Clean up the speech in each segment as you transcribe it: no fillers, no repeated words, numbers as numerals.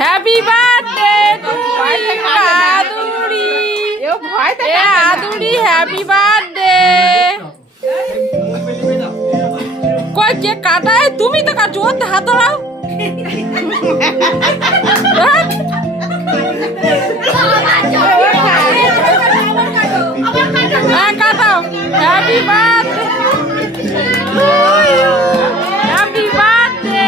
Happy birthday to Aduri. Aduri happy birthday. কই কে কাটায়? তুমি তো কাটো, হাত ধরাও। কাটাও। হ্যাপি বার্থডে, হ্যাপি বার্থডে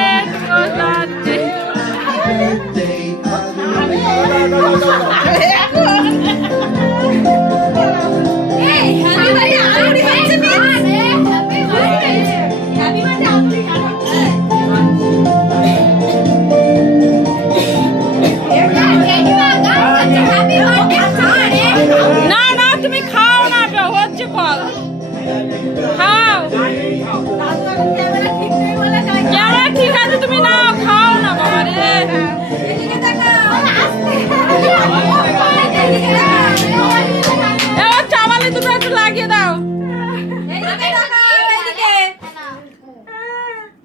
না না, তুমি খাও না, হচ্ছে ফল খাও। ক্যামেরা ঠিক আছে, তুমি নাও, খাও না বাবা রে। চাওয়ালে তুমি একটু লাগিয়ে দাও।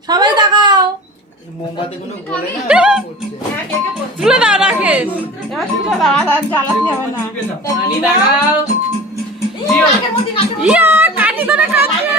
সবাই তাকাও। তুলে দাও, রাকেশ। ইয়া কাটি ধরে খাচ্ছে।